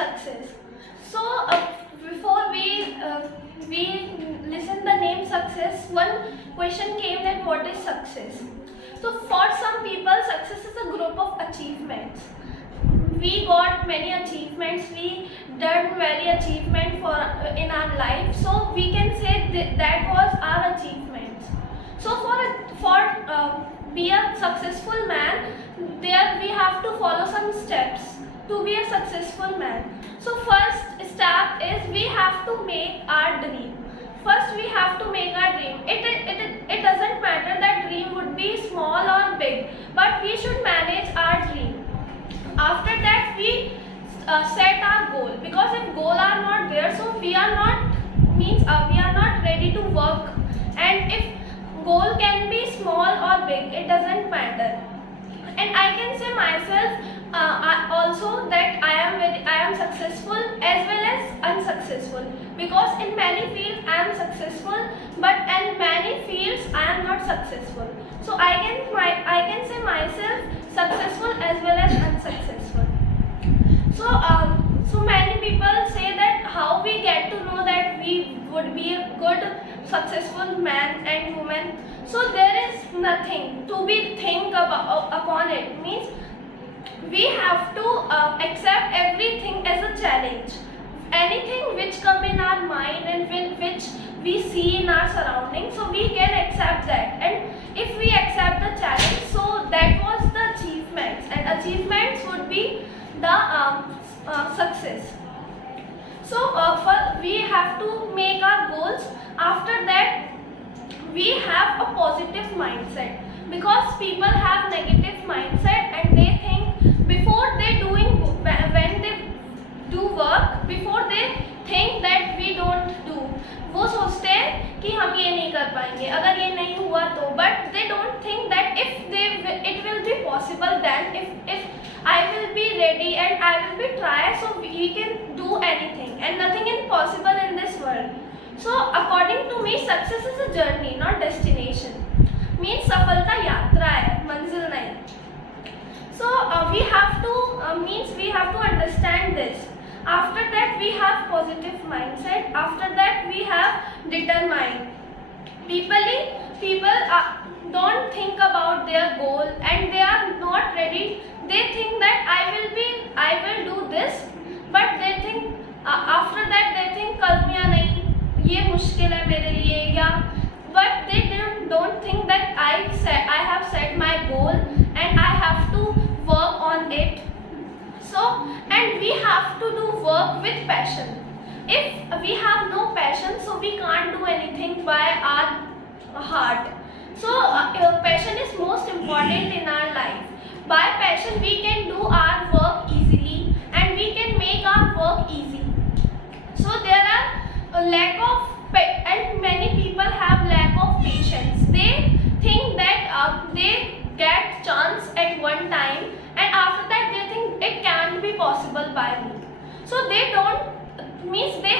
success. So before we listen the name success, one question came that what is success. So for some people, success is a group of achievements. We got many achievements, we done very achievement for in our life, so we can say that was our achievements. So be a successful man, there we have to follow some steps to be a successful man. So first step is we have to make our dream. First we have to make our dream. It doesn't matter that dream would be small or big, but we should manage our dream. After that we set our goal, because if goal are not there, so we are not ready to work. And if goal can be small or big, it doesn't matter. And I can say myself also that I am successful as well as unsuccessful, because in many fields I am successful, but in many fields I am not successful. So I can say myself successful as well as unsuccessful. So many people say that how we get to know that we would be a good successful man and woman. So there is nothing to be think upon it. Means we have to accept everything as a challenge. Anything which come in our mind and which we see in our surroundings, so we can accept that. And if we accept the challenge, so that was the achievements, and achievements would be the success. So we have to make our goals. After that we have a positive mindset, because people have negative mindset and they think before they doing, when they do work, before they think that we don't do, वो सोचते हैं कि हम ये नहीं कर पाएंगे, अगर ये नहीं हुआ तो, but they don't think that it will be possible, then if I will be ready and I will be try, so we can do anything, and nothing is impossible in this world. So according to me, success is a journey, not destination. Means सफलता यात्रा है, मंजिल नहीं. So we have to understand this. After that we have positive mindset. After that we have determined. People don't think about their goal and they are not ready. They think that I will do this, but they think after that they think करूँ या नहीं, ये मुश्किल है मेरे लिए, या but they don't think that I have set my goal and I have to work on it. So, and we have to do work with passion. If we have no passion, so we can't do anything by our heart. So passion is most important in our life. By passion we can do our work easily and we can make our work easy. So there are a lack of and many people have lack of patience. They think that they get chance at one time and after that they think it can't be possible by me. So they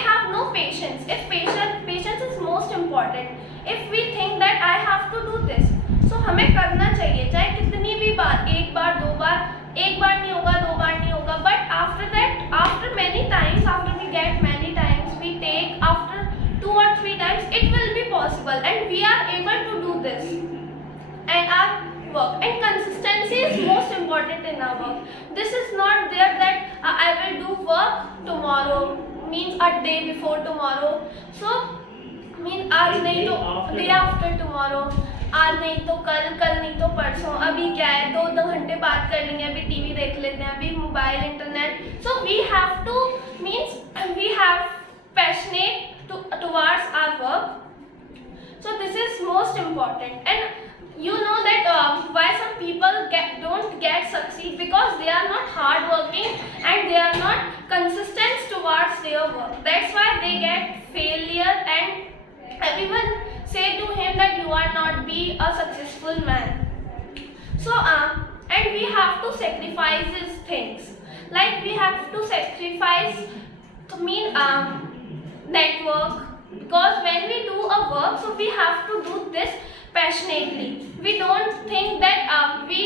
have no patience. If patience is most important. If we think that I have to do this, so हमें करना चाहिए, चाहे कितनी भी बार, एक बार नहीं होगा, दो बार नहीं होगा, but after that, after many times, after we get many times, we take after 2 or 3 times, it will be possible and we are able to do this. And our work and consistency is most important in our work. This is not there that I will do work tomorrow, means a day before tomorrow. So mean आज नहीं तो day after tomorrow, आज नहीं तो कल नहीं तो परसों. अभी क्या है, 2 घंटे बात कर लेंगे, अभी टीवी देख लेते हैं, अभी mobile internet. So we have to we have passionate towards our work. So this is most important. And you know that why some people don't get succeed, because they are not hard working and they are not consistent towards their work. That's why they get failure and everyone say to him that you are not be a successful man. So and we have to sacrifice these things, like we have to sacrifice network, because when we do a work, so we have to do this passionately. We don't think that we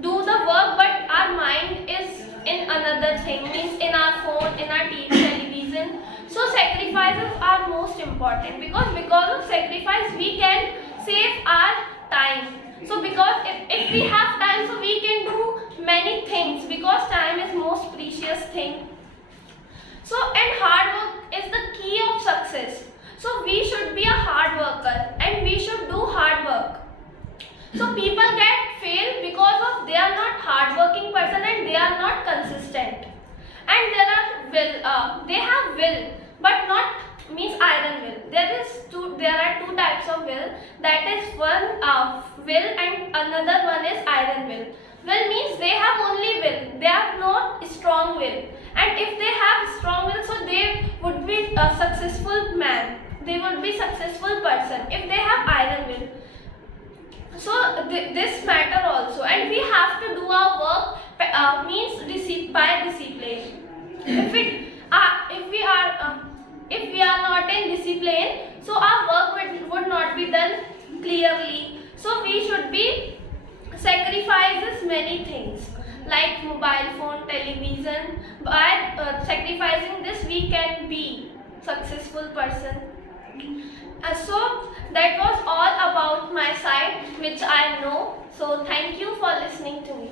do the work but our mind is in another thing, means in our phone, in our television. So sacrifices are most important, because of sacrifice we can save our time. So because if we have time, so we can do many things, because time is most precious thing. So, and hard work is the key of success. So we should be a hard worker and we should do hard work. So people get failed because of they are not hard working person and they are not consistent. And they have will, but not means iron will. There are two types of will. That is one will and another one is iron will. Will means they have only will. They have not strong will. And if they have strong will, so they would be a successful man. They would be successful person if they have iron will. So this matter also, and we have to do our work means by discipline. If we are not in discipline, so our work would not be done clearly. So we should be sacrifices many things like mobile phone, television. By sacrificing this, we can be successful person. So that was all about my side, which I know. So thank you for listening to me.